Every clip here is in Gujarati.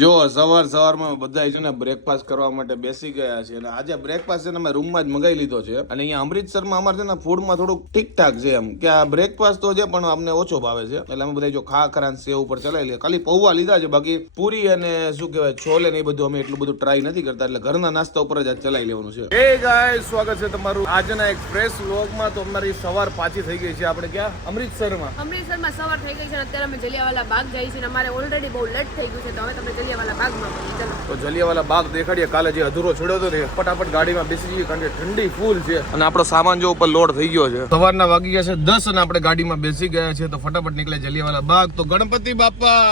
જો સવાર સવારમાં બધા છે ને બ્રેકફાસ્ટ કરવા માટે બેસી ગયા છે અને આજે બ્રેકફાસ્ટ છે ને અમે રૂમમાં જ મંગાવી લીધો છે. અને અહીંયા અમૃતસરમાં અમારે છે ને ફૂડમાં થોડુંક ઠીકઠાક છે એમ. કે આ બ્રેકફાસ્ટ તો છે પણ અમને ઓછો ભાવે છે. એટલે અમે બધા જો ખા ખરા સેવ ઉપર ચલાવી લઈએ. ખાલી પૌવા લીધા છે બાકી પૂરી અને શું કહેવાય છોલે ને એ બધું અમે એટલું બધું ટ્રાય નથી કરતા. એટલે ઘરના નાસ્તા ઉપર જ આ ચલાવી લેવાનું છે. એ ગાય સ્વાગત છે તમારું આજના એક્સપ્રેસ વ્લોગમાં તો અમારી સવાર પાછી થઈ ગઈ છે. આપણે ક્યાં? અમૃતસરમાં. અમૃતસરમાં સવાર થઈ ગઈ છે અત્યારે અમે જલિયાવાલા બાગ જઈએ છીએ અમારે ઓલરેડી બહુ લેટ થઈ ગયું છે. તો હવે તમને તો જલિયાવાલા બાગ દેખાડીએ. કાલે જે અધૂરો છોડ્યો હતો ને ફટાફટ ગાડીમાં બેસી જઈએ કારણ કે ઠંડી ફૂલ છે. અને આપણો સામાન જો ઉપર લોડ થઈ ગયો છે. સવારના વાગી ગયા છે દસ અને આપણે ગાડીમાં બેસી ગયા છે તો ફટાફટ નીકળે જલિયાવાલા બાગ. તો ગણપતિ બાપા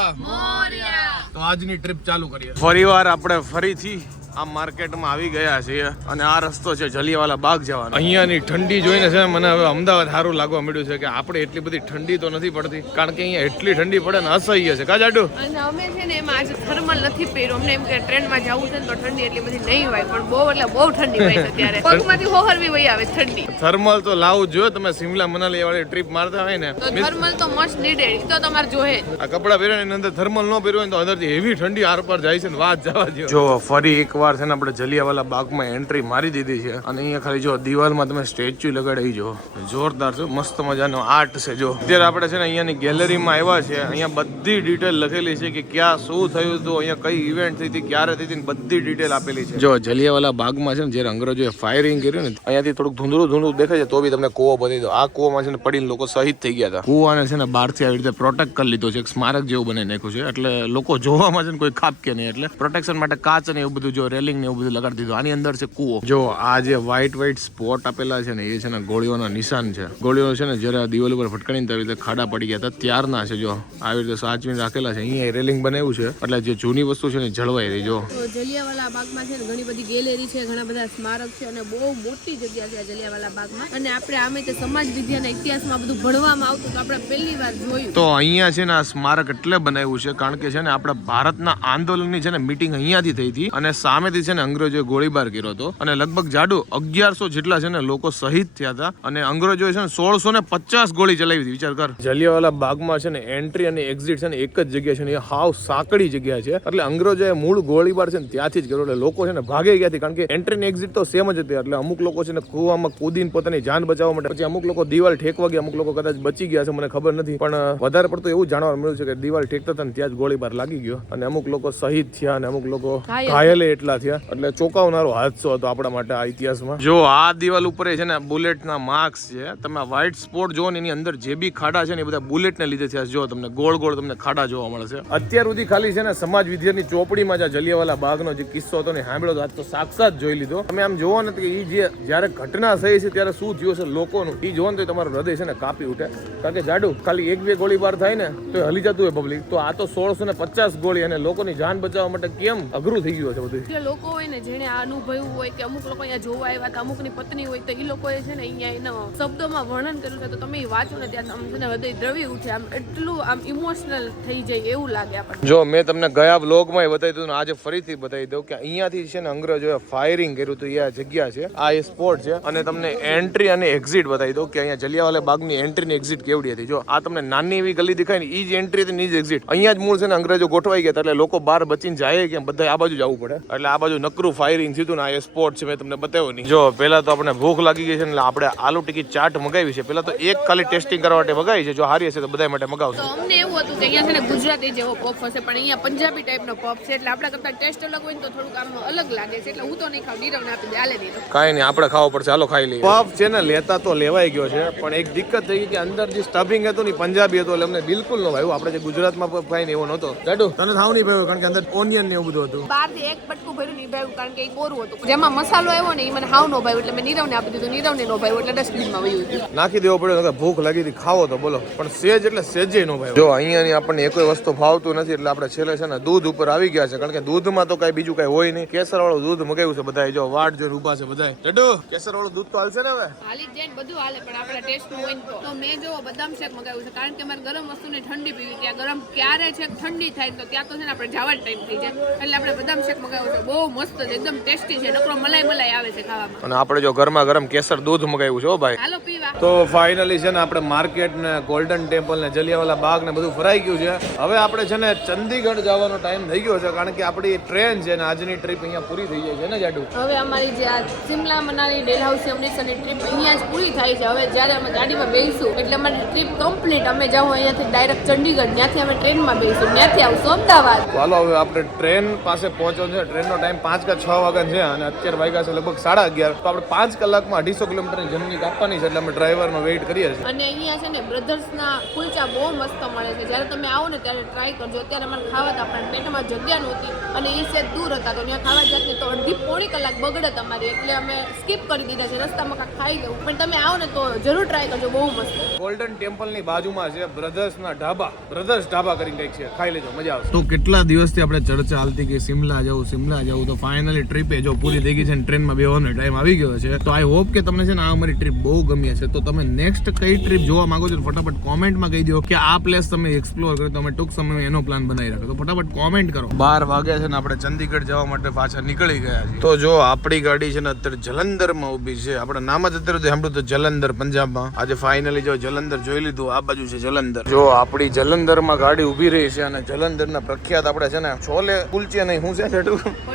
તો આજની ટ્રીપ ચાલુ કરીએ. ફરીવાર આપણે ફરીથી આ માર્કેટમાં આવી ગયા છીએ અને આ રસ્તો છે જલિયાવાલા બાગ જવાનો. અહીંયાની ઠંડી જોઈને છે મને હવે અમદાવાદ સારું લાગવા મળ્યું છે કે આપણે એટલી બધી ઠંડી તો નથી પડતી કારણ કે અહીંયા એટલી ઠંડી પડે ને અસહ્ય છે. કાજાડુ અને અમે છે ને એમાં આજે થર્મલ નથી પહેર્યું. અમને એમ કે ટ્રેનમાં જવું છે ને તો ઠંડી એટલી બધી નહીં હોય પણ બહુ એટલે બહુ ઠંડી હોય છે ત્યારે પગમાંથી હોહરવી વહી આવે ઠંડી. થર્મલ તો લાવું જ જોઈએ. તમે સિમલા મનાલી વાળી ટ્રીપ મારતા હોય ને તો થર્મલ તો મસ્ટ નીડેડ તો તમારે જોહે આ કપડા પહેર્યા અંદર થર્મલ ન પહેર્યું હોય ને તો અંદરથી હેવી ઠંડી આર પર જાય છે ને વાત જવા દો જો ફરી એકવાર છે ને આપણે જલિયાવાલા બાગમાં એન્ટ્રી મારી દીધી છે. અને અહીંયા ખાલી જો દિવાલમાં તમે સ્ટેચ્યુ લગાડી જો જોરદાર છે, મસ્ત મજાનો આર્ટ છે જો. અત્યારે આપણે છે ને અહીંયાની ગેલેરીમાં આવ્યા છે અહીંયા બધી ડિટેલ લખેલી છે કે ક્યાં શું થયું હતું, અહીંયા કઈ ઇવેન્ટ થઈ હતી, ક્યારે થઈ હતી ને બધી ડિટેલ આપેલી છે. જો જલિયાવાલા બાગમાં છે ને જ્યારે અંગ્રેજોએ ફાયરિંગ કર્યું ને, અહીંયાથી થોડુંક ધૂંધળું ધૂંધળું દેખાય છે, તો બી તમને કૂવો બની દો આ કૂવામાં છે ને પડીને લોકો શહીદ થઈ ગયા હતા. કૂવાને છે ને બહારથી આવી રીતે પ્રોટેક્ટ કરી લીધો છે. એક સ્મારક જેવું બનાવી નાખ્યું છે. એટલે લોકો જોવામાં છે ને કોઈ ખાપકે નહીં. એટલે પ્રોટેક્શન માટે કાચ અને એવું બધું જો રેલિંગ ને એવું બધું લગાડી દીધું. આની અંદર છે કૂવો. જો આ જે વ્હાઈટ વ્હાઈટ સ્પોટ આપેલા છે ને એ છે ને ગોળીઓના નિશાન છે. ગોળીઓ છે ને જ્યારે દિવાલ ઉપર ફટકારીને તો રીતે ખાડા પડી ગયા હતા ત્યારના છે જો. આવી રીતે સાચવીને રાખેલા છે. અહીંયા રેલિંગ બનાવ્યું છે. એટલે જે જૂની વસ્તુ છે ને જળવાઈ રહી જો. તો જલિયાવાલા બાગમાં છે ને ઘણી બધી ગેલેરી છે ઘણા બધા સ્મારક છે અને બહુ મોટી જગ્યા છે જલિયાવાલા બાગમાં. અને આપણે આમે તે સમાજ વિદ્યાના ઇતિહાસમાં બધું ભણવામાં આવતું તો આપણે પહેલી વાર જોયું. તો અહીંયા છે ને આ સ્મારક એટલે બનાવ્યું છે કારણ કે છે ને આપણા ભારતના આંદોલનની છે ને મીટિંગ અહીંયાથી થઈ હતી. અને સામેથી છે ને અંગ્રેજોએ ગોળીબાર કર્યો હતો અને લગભગ જાડુ અગિયારસો જેટલા છે ને લોકો શહીદ થયા હતા અને અંગ્રેજોએ છે ને સોળસો ને પચાસ ગોળી ચલાવી હતી. વિચાર કર. જલિયાવાલા બાગમાં છે ને એન્ટ્રી અને એક્ઝિટ છે ને એક જ જગ્યા છે ને એ હાવ સાંકડી જગ્યા છે. એટલે અંગ્રેજોએ મૂળ ગોળીબાર છે ને ત્યાંથી જ કર્યો. એટલે લોકો છે ને ભાગે ગયા હતી કારણ કે એન્ટ્રી ને એક્ઝિટ તો સેમ જ હતી. એટલે અમુક લોકો છે ને કુવામાં કૂદીને પોતાની જાન બચાવવા માટે. પછી અમુક લોકો દિવાલ ઠેકવા ગયા. અમુક લોકો કદાચ બચી ગયા છે. મને ખબર નથી. પણ વધારે પડતું એવું જાણવા મળ્યું છે કે દિવાલ ઠેકતા હતા ત્યાં જ ગોળીબાર લાગી ગયો. અને અમુક લોકો શહીદ થયા અને અમુક લોકો ઘાયલ. ઘાયલે એટલા થયા. એટલે ચોંકાવનારો હાદસો હતો આપણા માટે આ ઇતિહાસમાં. જો આ દિવાલ ઉપર છે ને બુલેટના માર્ક્સ છે તમે વ્હાઇટ સ્પોટ જો ને એની અંદર જે બી ખાડા છે ને એ બધા બુલેટને લીધે થયા જો તમને ગોળ ગોળ તમને ખાડા જોવા મળશે અત્યાર સુધી ખાલી છે ને સમાજ વિદ્યાની ચોપડીમાં જે જલિયાવાલા બાગનો જે કિસ્સો હતો ને સાંભળ્યો આજ તો સાક્ષાત જોઈ લીધો. તમે આમ જોવો ને કે એ જે જ્યારે ઘટના થઈ છે ત્યારે શું થયું છે લોકોનું એ જોવો ને તો તમારું હૃદય છે ને કાપી ઉઠે. કારણ કે જાડુ ખાલી એક બે ગોળીબાર થાય ને તો હલી જતું હોય પબ્લિક તો આ તો સોળસો ને પચાસ ગોળી અને લોકોની જાન બચાવવા માટે કેમ અઘરું થઈ ગયું છે બધું? જે લોકો હોય ને જેને આ અનુભવ્યું હોય કે અમુક લોકો અહીંયા જોવા આવ્યા હતા, અમુકની પત્ની હોય તો એ લોકોએ છે ને અહીંયા એના શબ્દોમાં વર્ણન કર્યું છે. તો તમે એ વાંચો ને ત્યાં તમને હૃદય દ્રવી ઉઠે, આમ એટલું આમ ઇમોશનલ થઈ જાય એવું લાગે આપણને. જો મેં તમને ગયા વ્લોગમાં બતાવી દીધું આજે ફરીથી બતાવી દઉં કે અહીંયાથી છે ને અંગ્રેજોએ ફાયરિંગ કર્યું હતું, એ આ જગ્યા છે, આ એ સ્પોટ છે. અને તમને એન્ટ્રી અને એક્ઝિટ બતાવી દઉં કે અહીંયા જલિયાવાલા બાગની એન્ટ્રી ને એક્ઝિટ કેવડી હતી. જો આ તમને નાની એવી ગલી દેખાય ને એ જ એન્ટ્રી હતી ને જ એક્ઝિટ અહીંયા જ મૂળ છે ને અંગ્રેજો ગોઠવાઈ ગયા એટલે લોકો બહાર બચીને જાય કે બધા આ બાજુ જવું પડે. એટલે આ બાજુ નકરું ફાયરિંગ થયું ને આ એ સ્પોટ છે મેં તમને બતાવ્યો નહીં. જો પહેલાં તો આપણે ભૂખ લાગી ગઈ છે ને એટલે આપણે આલુ ટિકિટ ચાટ મગાવી છે. પહેલાં તો એક ખાલી ટેસ્ટિંગ કરવા માટે મગાવી છે જો હારી હશે તો બધા માટે મગાવશે અમને એવું હતું કે અહીંયા છે ને ગુજરાતી જેવો પફ હશે પણ અહીંયા પંજાબી ટાઈપનો પફ છે એટલે આપણા કરતાં ટેસ્ટ અલગ હોય ને તો થોડુંક આમ અલગ લાગે છે એટલે હું તો નહીં ખાવ નીરવને આપી દે આલે નીરવ. કાંઈ નહીં આપણે ખાવો પડશે હાલો ખાઈ લઈએ. પફ છે ને લેતા તો લેવાઈ ગયો છે પણ એક દિક્કત થઈ ગઈ કે અંદર જે સ્ટફિંગ હતું ને પંજાબી હતું એટલે અમને બિલકુલ ન ભાવ્યું. આપણે જે ગુજરાતમાં ખાઈને એવો નહોતો. જાડુ તને થાવ નહીં ભાવ્યું કારણ કે અંદર ઓનિયન ને એવું બધું હતું. બહારથી એક બટકું ભર્યું નહીં ભાવ્યું કારણ કે એ કોરું હતું. જેમાં મસાલો આવ્યો ને એ મને હાવ નો ભાવ્યું. એટલે મેં નીરવને આપી દીધું નીરવને નો ભાઈ એટલે ડસ્ટબિનમાં વયું હતું. નાખી દેવો પડ્યો ભૂખ લાગી હતી ખાવો તો બોલો. પણ સેજ એટલે સેજે નો ભાઈ જો અહીંયાની આપણને એકોય વસ્તુ ભાવતું નથી એટલે આપણે છેલ્લે છે ને દૂધ ઉપર આવી ગયા છે. કારણ કે દૂધમાં તો કઈ બીજું કઈ હોય નહીં. કેસર વાળું દૂધ મગાવ્યું છે બધા જો વાટ જોઈને ઊભા છે બધા જડુ કેસર વાળું દૂધ તો હાલશે ને હવે? હાલી જ જાય બધું હાલે પણ આપણા ટેસ્ટ હોય ને તો. તો મેં જો બદામ શેક મગાવ્યું છે કારણ કે મારે ગરમ વસ્તુને ઠંડી પીવી ત્યાં ગરમ ક્યારે છે ઠંડી થાય તો ત્યાં તો છે ને આપણે જવા ટાઈમ થઈ જાય. એટલે આપણે બદામ શેક મગાવ્યું છે બહુ મસ્ત છે એકદમ ટેસ્ટી છે. નકરો મલાઈ મલાઈ આવે છે ખાવામાં. અને આપણે જો ગરમા ગરમ કેસર દૂધ મગાવ્યું છે ભાઈ. હાલો પીવા. તો ફાઇનલી છે ને આપણે માર્કેટ ને ગોલ્ડન ટેમ્પલ ને જલિયાવાલા બાગ ને બધું ફરાઈ ગયું છે. હવે આપણે છે ને ચંદીગઢ જવાનો ટાઈમ થઈ ગયો છે કારણ કે આપણી ટ્રેન છે ને આજની ટ્રીપ અહીંયા પૂરી થઈ જાય છે ને જાડુ? હવે અમારી જે આ શિમલા મનાલી ડેલહાઉસી અમૃતસરની ટ્રીપ અહીંયા જ પૂરી થાય છે. હવે જ્યારે અમે ગાડીમાં બેસીશું એટલે અમારી ટ્રીપ કમ્પ્લીટ અમે જાઉં અહીંયાથી ડાયરેક્ટ ચંડીગઢ ત્યાંથી અમે ટ્રેનમાં બેસીશું ત્યાંથી આવશું અમદાવાદ. ચાલો હાલો હવે આપણે ટ્રેન પાસે પહોંચ્યો છે. ટ્રેનનો ટાઈમ પાંચ કે છ વાગ્યા છે અને અત્યારે વાગ્યા છે લગભગ સાડા અગિયાર. તો આપણે પાંચ કલાકમાં અઢીસો કિલોમીટરની જર્ની કાપવાની છે એટલે અમે ડ્રાઈવરનો વેઇટ કરીએ છીએ. અને અહીંયા છે ને બ્રધર્સના કુલચા બહુ મસ્ત મળે છે. જ્યારે તમે આવો ને ત્યારે ટ્રાય કરજો. અત્યારે અમારે ખાવા હતા પણ પેટમાં જગ્યા નહોતી અને એ સેટ દૂર હતા. તો ત્યાં ખાવા જતી તો અડધી પોણી કલાક બગડે તમારી. એટલે અમે સ્કીપ કરી દીધા છે. રસ્તામાં કાંઈક ખાઈ લેવું. પણ તમે આવો ને તો જરૂર ટ્રાય કરજો. બહુ મસ્ત. ગોલ્ડન ટેમ્પલની બાજુમાં છે બ્રધર્સના ઢાબા. બ્રધર્સ ઢાબા કરીને કંઈક છે. ખાઈ લેજો. મજા આવશે. તો કેટલા દિવસથી આપણે ચર્ચા હાલતી કે સિમલા જવું સિમલા જવું તો ફાઇનલી ટ્રીપે જો પૂરી થઈ ગઈ છે ટ્રેનમાં બેવાનો ટાઈમ આવી ગયો છે. તો આઈ હોપ કે તમને છે ને આ અમારી ટ્રીપ બહુ ગમી હશે. તો તમે નેક્સ્ટ કઈ ટ્રીપ જોવા માંગો છો ફટાફટ કોમેન્ટમાં કહી દો કે આ પ્લેસ તમે એક્સપ્લોર કરો તમે ટૂંક સમયમાં એનો પ્લાન બનાવી રાખો. તો ફટાફટ કોમેન્ટ કરો. બાર વાગ્યા છે ને આપણે ચંદીગઢ જવા માટે પાછા નીકળી ગયા છે તો જો આપણી ગાડી છે ને અત્યારે જલંધરમાં ઊભી છે. આપણે નામ જ અત્યારે સાંભળ્યું તો જલંધર, પંજાબમાં. આજે ફાઇનલી જો જલંધર જોઈ લીધું, આ બાજુ છે જલંધર. જો આપણી જલંધરમાં ગાડી ઊભી રહી છે અને જલંધરના પ્રખ્યાત આપણે છે ને છોલે કુલચે નહીં, હું છે ભટુરે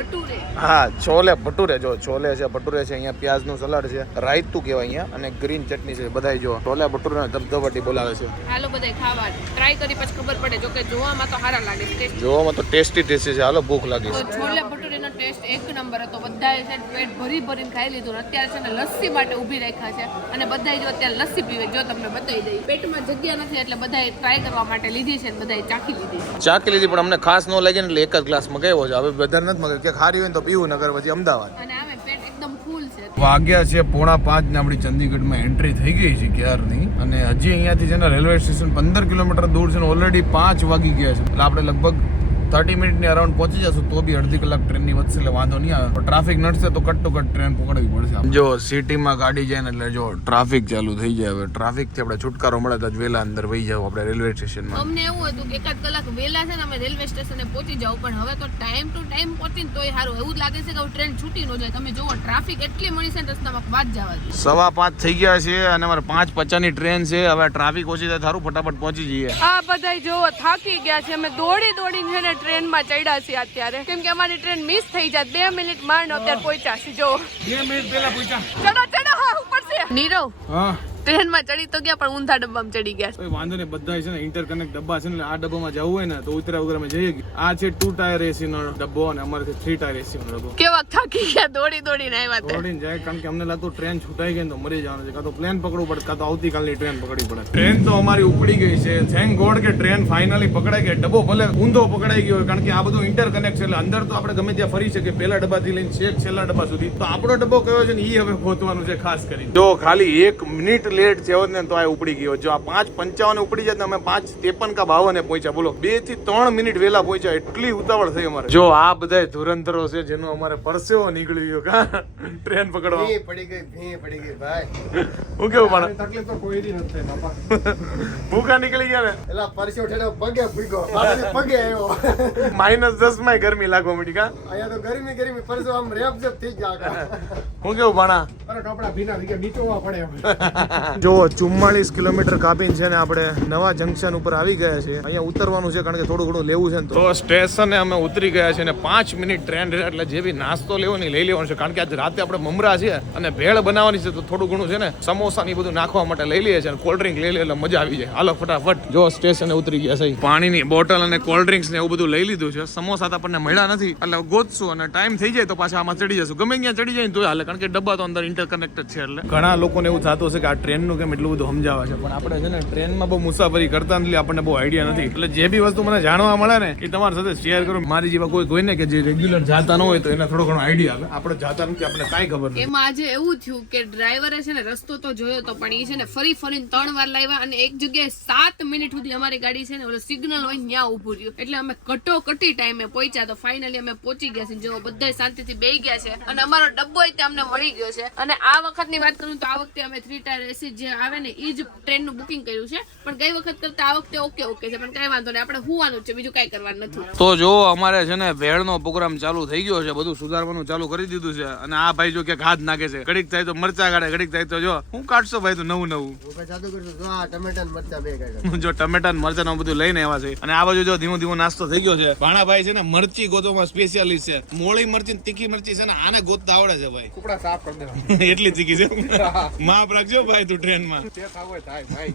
હા છોલે ભટુરે જો છોલે છે ભટુરે છે અહીંયા પ્યાજનું સલાડ છે રાયતું કહેવાય અહીંયા અને ગ્રીન ચટણી છે બધાય જો. છોલે ભટુરે ને ધબધબાટી બોલાવે છે. હાલો બધાય ખાવા. ટ્રાય કરી પછી ખબર પડે જો કે જોવામાં તો સારા લાગે છે જોવામાં તો ટેસ્ટી ટેસ્ટી છે હાલો ભૂખ લાગી છે. છોલે ભટુરેનો ટેસ્ટ એક નંબર હતો. બધાએ છે પેટ ભરી ભરીને ખાઈ લીધું. અત્યારે છે ને લસ્સી માટે ઊભી રાખ્યા છે. અને બધાય જો અત્યારે લસ્સી પીવે જો તમને બતાવી દઈ. પેટમાં જગ્યા નથી એટલે બધાએ ટ્રાય કરવા માટે લીધી છે ને બધાએ ચાખી લીધી ચાખી લીધી પણ અમને ખાસ ન લાગે એટલે એક જ ગ્લાસ મગાવ્યો છે. હવે વધારે નથી મગાવ્યો. કે ખારી હોય ને તો પીવું નગર પછી અમદાવાદ. અને આમે પેટ એકદમ ફૂલ છે. વાગ્યા છે પોણા પાંચ ને આપણી ચંદીગઢમાં એન્ટ્રી થઈ ગઈ છે ક્યારની. અને હજી અહીંયાથી છે ને રેલવે સ્ટેશન પંદર કિલોમીટર દૂર છે ને ઓલરેડી પાંચ વાગી ગયા છે. એટલે આપણે લગભગ થર્ટી મિનિટની અરાઉન્ડ પહોંચી જશું તો બી અડધી કલાક ટ્રેનની વધશે એટલે વાંધો નહીં આવે. ટ્રાફિક નડશે તો કટ ટુ કટ ટ્રેન પકડવી પડશે જો સિટીમાં ગાડી જાય ને એટલે જો ટ્રાફિક ચાલુ થઈ જાય હવે ટ્રાફિકથી આપણે છુટકારો મળે તો જ વહેલા અંદર વહી જાવ આપણે રેલવે સ્ટેશનમાં અમને એવું હતું કે એકાદ કલાક વહેલા છે ને અમે રેલવે સ્ટેશને પહોંચી જાવ પણ હવે તો ટાઈમ ટુ ટાઈમ પહોંચીને તોય સારું. એવું જ લાગે છે કે ટ્રેન છૂટી ન જાય. તમે જુઓ ટ્રાફિક એટલી મળી છે રસ્તામાં વાત જવા સવા પાંચ થઈ ગયા છે અને અમારે પાંચ પચાસની ટ્રેન છે. હવે ટ્રાફિક ઓછી થાય સારું ફટાફટ પહોંચી જઈએ. આ બધા જોવો થાકી ગયા છે. અમે દોડી દોડીને છે ને ટ્રેનમાં ચડ્યા છીએ અત્યારે. કેમ કે અમારી ટ્રેન મિસ થઈ જાય. બે મિનિટ માંડ અત્યારે પહોંચ્યા છે જો. બે મિનિટ પહેલા પહોંચ્યા. ચલો ચલો હા ઉપર છે. નીરવ હા. ટ્રેનમાં ચડી તો ગયા પણ ઊંધા ડબ્બામાં ચડી ગયા. કોઈ વાંધો નહીં બધા છે ને ઇન્ટરકનેક્ટ ડબ્બા છે ને આ ડબ્બામાં જવું હોય ને તો ઉતરા વગર અમે જઈએ આ છે ટુ ટાયર એસી નો ડબ્બો અને અમારે થ્રી ટાયર એસી નો ડબ્બો. કેવા થાકી ગયા દોડી દોડીને આવ્યા દોડીને જાય કારણ કે અમને લાગતું ટ્રેન છૂટાઈ ગઈ તો મરી જવાનું છે. કાં તો પ્લેન પકડવું પડે કાં તો આવતીકાલની ટ્રેન પકડવી પડે. ટ્રેન તો અમારી ઉપડી ગઈ છે. થેન્ક ગોડ કે ટ્રેન ફાઇનલી પકડાઈ ગઈ. ડબ્બો ભલે ઊંધો પકડાઈ ગયો કારણ કે આ બધું ઇન્ટરકનેક્ટ છે એટલે અંદર તો આપણે ગમે ત્યાં ફરી શકીએ. પહેલા ડબ્બાથી લઈને છેક છેલ્લા ડબ્બા સુધી. તો આપણો ડબ્બો કયો છે ને એ હવે પહોંચવાનું છે ખાસ કરી જો ખાલી એક મિનિટ લેટ થયો ને તો આ ઉપડી ગયો. જો આ પાંચ પંચાવન ઉપડી જાય તો અમે પાંચ ત્રેપન કા બાવને પહોંચ્યા. બોલો બેથી ત્રણ મિનિટ વહેલા પહોંચ્યા. એટલી ઉતાવળ થઈ અમારે. જો આ બધા ધુરંધરો છે જેનો અમારે પરસેવો નીકળી ગયો. કા? ટ્રેન પકડવા. ભી પડી ગઈ ભી પડી ગઈ ભાઈ. હું કેવું પણ? તકલીફ તો કોઈ નથી બાપા. ભૂખા નીકળી ગયા ને? એલા પરસેવો ઠેડો પગે ભૂગ્યો પાછળથી પગે આવ્યો. માઇનસ દસમાં ગરમી લાગવા મળી કા? અહીંયા તો ગરમી ગરમી. પરસેવો આમ રેપ થઈ ગયા. હું કેવું ભાણા? અરે કપડા ભીના થઈ નીચોવા પડે એમ. જો ચુમ્માળીસ કિલોમીટર કાપીને છે ને આપણે નવા જંકશન ઉપર આવી ગયા છે અહીંયા ઉતરવાનું છે કારણ કે થોડું ઘણું લેવું છે ને તો. સ્ટેશને અમે ઉતરી ગયા છે ને પાંચ મિનિટ ટ્રેન રહે એટલે જે બી નાસ્તો લેવો ને લઈ લેવાનો છે. કારણ કે આજ રાતે આપણે મમરા છે અને ભેળ બનાવવાની છે તો થોડું ઘણું છે ને સમોસા ને બધું નાખવા માટે લઈ લઈએ છીએ અને કોલ્ડ ડ્રિંક લઈ લે એટલે મજા આવી જાય. હાલો ફટાફટ. જો સ્ટેશને ઉતરી ગયા છે. પાણીની બોટલ અને કોલ્ડ ડ્રિંક્સ ને એવું બધું લઈ લીધું છે. સમોસા તો આપણને મળ્યા નથી. એટલે ગોતશું અને ટાઈમ થઈ જાય તો પાછા આમાં ચડી જશું. ગમે ત્યાં ચડી જાય ને તો હાલે. કારણ કે ડબ્બા તો અંદર ઇન્ટરકનેક્ટેડ છે એટલે. ઘણા લોકોને એવું થતું હશે કે આ ટ્રેનનું કેમ એટલું બધું સમજાવે છે? પણ આપણે છે ને ટ્રેનમાં બહુ મુસાફરી કરતા નથી, આપણને બહુ આઈડિયા નથી. એટલે જે બી વસ્તુ મને જાણવા મળે ને, એ તમારી સાથે શેર કરું. મારી જેવા કોઈ કોઈ ને કે જે રેગ્યુલર જાતા ન હોય તો એને થોડો ઘણો આઈડિયા આવે. આપણે જાતા નથી આપણે કાંઈ ખબર નથી. એમાં આજે એવું થયું કે ડ્રાઈવરે છે ને રસ્તો તો જોયો તો પણ એ છે ને ફરી ફરીને ત્રણ વાર લાવ્યા અને એક જગ્યાએ સાત મિનિટ સુધી અમારી ગાડી છે ને ઓલો સિગ્નલ હોય ત્યાં ઊભું રહ્યું. એટલે અમે કટોકટી ટાઈમે પહોંચ્યા તો ફાઇનલી અમે પહોંચી ગયા છે જો બધા શાંતિથી બેસી ગયા છે. અને અમારો ડબ્બો તે અમને મળી ગયો છે. અને આ વખતની વાત કરું તો આ વખતે અમે થ્રી ટાયર એસી જે આવે ને એ જ ટ્રેનનું બુકિંગ કર્યું છે. પણ ગઈ વખત કરતા આ વખતે ઓકે ઓકે છે પણ કઈ વાંધો નહીં. આપણે હોવાનું જ છે બીજું કઈ કરવાનું નથી. તો જો અમારે છે ને ભેળનો પ્રોગ્રામ ચાલુ થઈ ગયો છે બધું સુધારવાનું ચાલુ કરી દીધું છે અને આ ભાઈ જો કે હાથ નાખે છે. ઘડીક થાય તો મરચા કાઢે ઘડીક થાય તો જો હું કાઢશો ભાઈ તો નવું નવું. જો ટમેટા ને મરચા જો ટમેટા મરચા ને બધું લઈને આવ્યા છે. અને આ બાજુ જો ધીમો ધીમો નાસ્તો થઈ ગયો છે. ભાણાભાઈ છે ને મરચી ગોતવામાં સ્પેશિયાલિસ્ટ છે. મોળી મરચી ને તીખી મરચી છે ને આને ગોતતા આવડે છે ભાઈ. કપડા સાફ કરી દેવા. એટલી તીખી છે. માફ રાખજો ભાઈ. તું ટ્રેનમાં. તે થાય ભાઈ.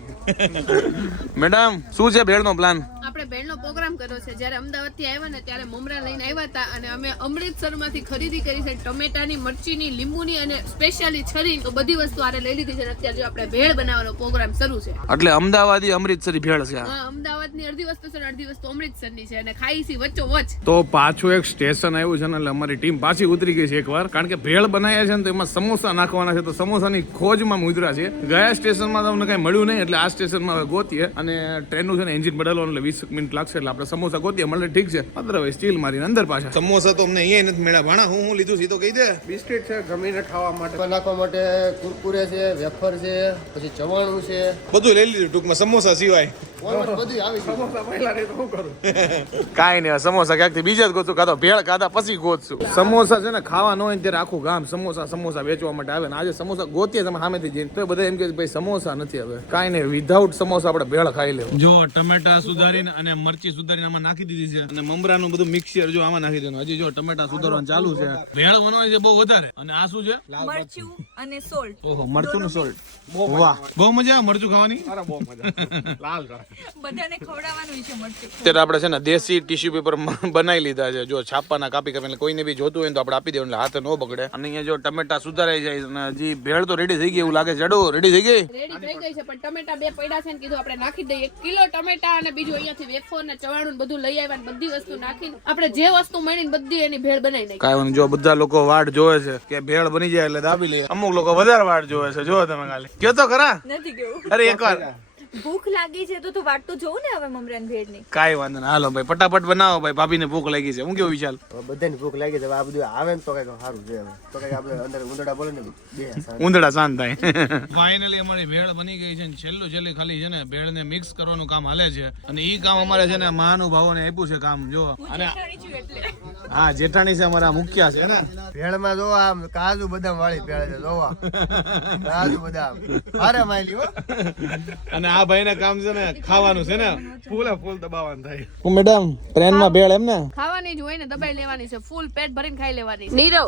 મેડમ શું છે ભેળનો પ્લાન? આપણે ભેળનો પ્રોગ્રામ કર્યો છે. જ્યારે અમદાવાદથી આવ્યા ને ત્યારે મમરા લઈને આવ્યા હતા અને અમે અમૃતસરમાંથી ખરીદી કરી છે ટમેટાની મરચીની લીંબુની અને સ્પેશિયલી છરી તો બધી વસ્તુ આરે લઈ લીધી છે અને અત્યારે જો આપણે ભેળ બનાવવાનો પ્રોગ્રામ શરૂ છે. એટલે અમદાવાદી અમૃતસરી ભેળ છે. હા અમદાવાદની અડધી વસ્તુ છે અને અડધી વસ્તુ અમૃતસરની છે અને ખાઈ છે વચ્ચો. વચ તો પાછું એક સ્ટેશન આવ્યું છે ને એટલે અમારી ટીમ પાછી ઉતરી ગઈ છે એકવાર. કારણ કે ભેળ બનાવ્યા છે ને તો એમાં સમોસા નાખવાના છે તો સમોસાની ખોજમાં મુદ્રા છે. ગયા સ્ટેશનમાં તમને કાંઈ મળ્યું નહીં એટલે આ સ્ટેશનમાં હવે ગોતીએ અને ટ્રેનનું છે ને એન્જિન બદલવાનું એટલે વીસ મિનિટ લાગશે એટલે આપણે સમોસા ગોતીએ. મળે ઠીક છે. અદરવાઇઝ સ્ટીલ મારીને અંદર પાછા. સમોસા તો અમને અહીંયા નથી મળ્યા. ભાણા હું હું લીધું છે? તો કહી દે. બિસ્કિટ છે ગમીને ખાવા માટે. નાખવા માટે કુરકુરે છે વેફર છે પછી ચવાણું છે. બધું લઈ લીધું ટૂંકમાં સમોસા સિવાય. ઓલમોસ્ટ નઈ સમોસા કાંઈ ક્યાંકથી બીજા જ ગોતું કાતો ભેળ કાતા પછી ગોતશું. સમોસા છે ને ખાવા ન હોય ત્યારે આખું ગામ સમોસા સમોસા વેચવા માટે આવે ને આજે સમોસા ગોતીએ તમે સામેથી જઈને. તો બધા એમ કે ભાઈ સમોસા નથી હવે. કાંઈ નઈ વિધાઉટ સમોસા આપણે ભેળ ખાઈ લેવું. જો ટમેટા સુધારીને અને મરચી સુધારીને આમાં નાખી દીધી છે. અને મમરાનું બધું મિક્સર જો આમાં નાખી દેવાનું. હજી જો ટમેટા સુધારવાનું ચાલુ છે. ભેળ બનવાની છે બહુ વધારે. અને આ શું છે? મરચું અને સોલ્ટ ઓહો મરચું સોલ્ટ વાહ. બહુ મજા આવે મરચું ખાવાની? બહુ મજા લાલ બધાને ખવડાવવાનું છે મરચું અત્યારે આપણે છે ને દેશી ટીશ્યુ પેપર બનાવી લીધા છે. જો છાપાના કાપી કાપી એટલે કોઈને બી જોતું હોય તો આપણે આપી દેવું એટલે હાથ ન બગડે. અને અહીંયા જો ટમેટા સુધારાઈ જાય અને હજી ભેળ તો રેડી થઈ ગઈ એવું લાગે છે. રેડી થઈ ગઈ? રેડી થઈ ગઈ છે પણ ટમેટા બે પડ્યા છે ને કીધું આપણે નાખી દઈએ. એક કિલો ટમેટા અને બીજું અહીંયાથી વેફર ને ચવાણું બધું લઈ આવ્યા ને બધી વસ્તુ નાખીને આપણે જે વસ્તુ મળી બધી એની ભેળ બનાવી નાખી. કાંઈ જો બધા લોકો વાડ જોવે છે કે ભેળ બની જાય એટલે દાબી લે. અમુક લોકો વધારે વાટ જોવે છે. જો તમે ખાલી. કયો તો ખરા? નથી કેવું અરે એકવાર. ભૂખ લાગી છે તો તો વાટ તો જોઉં ને હવે મમરાન ભેળની? કાઈ વાંધો ના હાલો ભાઈ ફટાફટ બનાવો ભાઈ. ભાભીને ભૂખ લાગી છે. હું કેવું વિચાર? બધાને ભૂખ લાગી છે. આ બધું આવે ને તો કંઈક સારું છે તો કંઈક આપણે અંદર ઉંદડા બોલે ને ઉંદડા શાંત થાય. ફાઇનલી અમારી ભેળ બની ગઈ છે ને છેલ્લું છેલ્લી ખાલી છે ને ભેળ ને મિક્સ કરવાનું કામ હાલે છે. અને ઈ કામ અમારે છે ને મહાનુભાવોને આપ્યું છે કામ જો અને હા જેઠાણી છે અમારા મુખ્ય છે ને? ભેળમાં જો આમ કાજુ બદામ વાળી ભેળ છે જોવા. કાજુ બદામ. અરે માયલી હો. અને આ ભાઈને કામ છે ને ખાવાનું છે ને. ફૂલે ફૂલ દબાવવાનું થાય. મેડમ ટ્રેનમાં ભેળ એમ ને? ખાવાની જ હોય ને દબાઈ લેવાની છે. ફૂલ પેટ ભરીને ખાઈ લેવાની નીરવ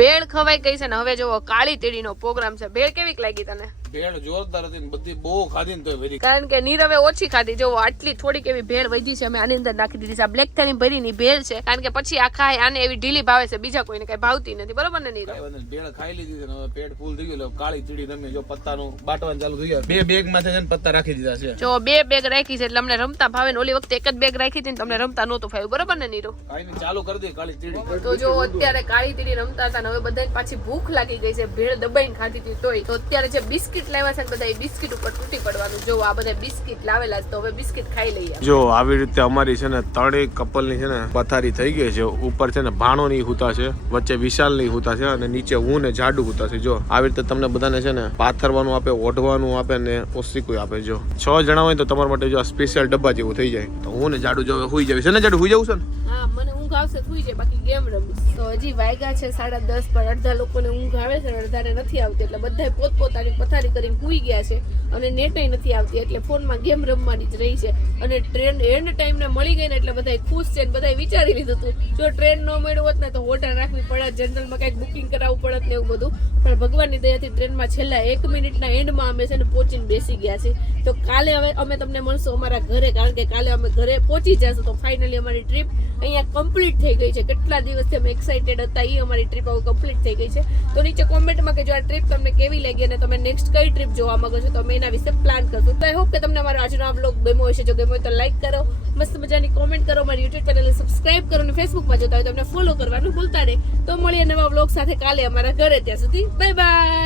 ભેળ ખવાય કઈ છે ને હવે જોવો કાળી તીડીનો પ્રોગ્રામ છે. ભેળ કેવીક લાગી તને? ભેળ જોરદાર હતી બધી બહુ ખાધી ને તો વેરી. કારણ કે નીરવે ઓછી ખાધી. જો આટલી થોડીક એવી ભેળ વધી છે અમે આની અંદર નાખી દીધી છે. આ બ્લેક થાની ભરીની ભેળ છે કારણ કે પછી આ ખાય આને એવી ઢીલી ભાવે છે બીજા કોઈને કઈ ભાવતી નથી. બરોબર ને નીરવ ભેળ ખાઈ લીધી છે ને પેટ ફૂલ થઈ ગયું કાળી ચીડી રમી. જો પત્તાનું બાટવાનું ચાલુ થઈ ગયા બે બેગમાં છે પત્તા રાખી દીધા છે. જો બે બેગ રાખી છે એટલે અમને રમતા ભાવે ને ઓલી વખતે એક જ બેગ રાખી હતી ને તમને રમતા નહોતું ફાવ્યું બરોબર ને નીરવ ચાલુ કરી દે કાળી ચીડી. તો જો અત્યારે કાળી ચીડી રમતા હતા ને હવે બધાને પાછી ભૂખ લાગી ગઈ છે ભેળ દબાઈને ખાધી હતી તોય. તો અત્યારે જે બિસ્કિટ લાવ્યા છે બધા બિસ્કિટ ઉપર તૂટી પડવાનું. જો આ બધા બિસ્કિટ લાવેલા છે તો હવે બિસ્કિટ ખાઈ લઈએ. જો આવી રીતે અમારી છે ને ત્રણેય કપલની છે ને પથારી થઈ ગઈ છે. ઉપર છે ને ભાણો ની હુતા છે વચ્ચે વિશાલની હુતા છે અને નીચે હું ને જાડુ હુતા છે. જો આવી રીતે તમને બધાને છે ને પાથરવાનું આપે ઓઢવાનું આપે ને ઓસીકું આપે. જો છ જણા હોય તો તમારા માટે જો સ્પેશિયલ ડબ્બા જેવું થઈ જાય. તો હું ને જાડુ જો હુઈ જાય છે ને જાડુ હુઈ જવું છે ને? હા મને ઊંઘ આવશે થઈ જાય, બાકી ગેમ રમીશ. તો હજી વાગ્યા છે સાડા દસ પર. અડધા લોકોને ઊંઘ આવે છે અડધાને નથી આવતી. એટલે બધા પોતપોતાની પથારી કરીને સૂઈ ગયા છે અને નેટય નથી આવતી. એટલે ફોનમાં ગેમ રમવાની જ રહી છે. અને ટ્રેન એન્ડ ટાઈમને મળી ગઈ ને એટલે બધા ખુશ છે ને બધા વિચારી લીધું હતું જો ટ્રેન ન મળ્યું હોત ને તો હોટલ રાખવી પડત જનરલમાં કંઈક બુકિંગ કરાવવું પડત ને એવું બધું. પણ ભગવાનની દયાથી ટ્રેનમાં છેલ્લા એક મિનિટના એન્ડમાં અમે છે ને પહોંચીને બેસી ગયા છે તો કાલે હવે અમે તમને મળશું અમારા ઘરે. કારણ કે કાલે અમે ઘરે પહોંચી જશું. તો ફાઇનલી અમારી ટ્રીપ અહીંયા કમ્પ્લીટ થઈ ગઈ છે. કેટલા દિવસથી અમે એક્સાઇટેડ હતા એ અમારી ટ્રીપ હવે કમ્પ્લીટ થઈ ગઈ છે. તો નીચે કોમેન્ટમાં કે જો આ ટ્રીપ તમને કેવી લાગી અને તમે નેક્સ્ટ કઈ ટ્રીપ જોવા માંગો છો, તો અમે એના વિશે પ્લાન કરશું. તો આઈ હોપ કે તમને અમારો આજનો આ વ્લોગ ગમ્યો હશે. જો ગમ્યો હોય તો લાઈક કરો, મસ્ત મજાની કોમેન્ટ કરો મારી યુટ્યુબ ચેનલને સબસ્ક્રાઇબ કરો અને ફેસબુકમાં જોતા હોય તમને ફોલો કરવાનું ભૂલતા નહીં. તો મળીએ નવા વ્લોગ સાથે કાલે અમારા ઘરે ત્યાં સુધી. Bye bye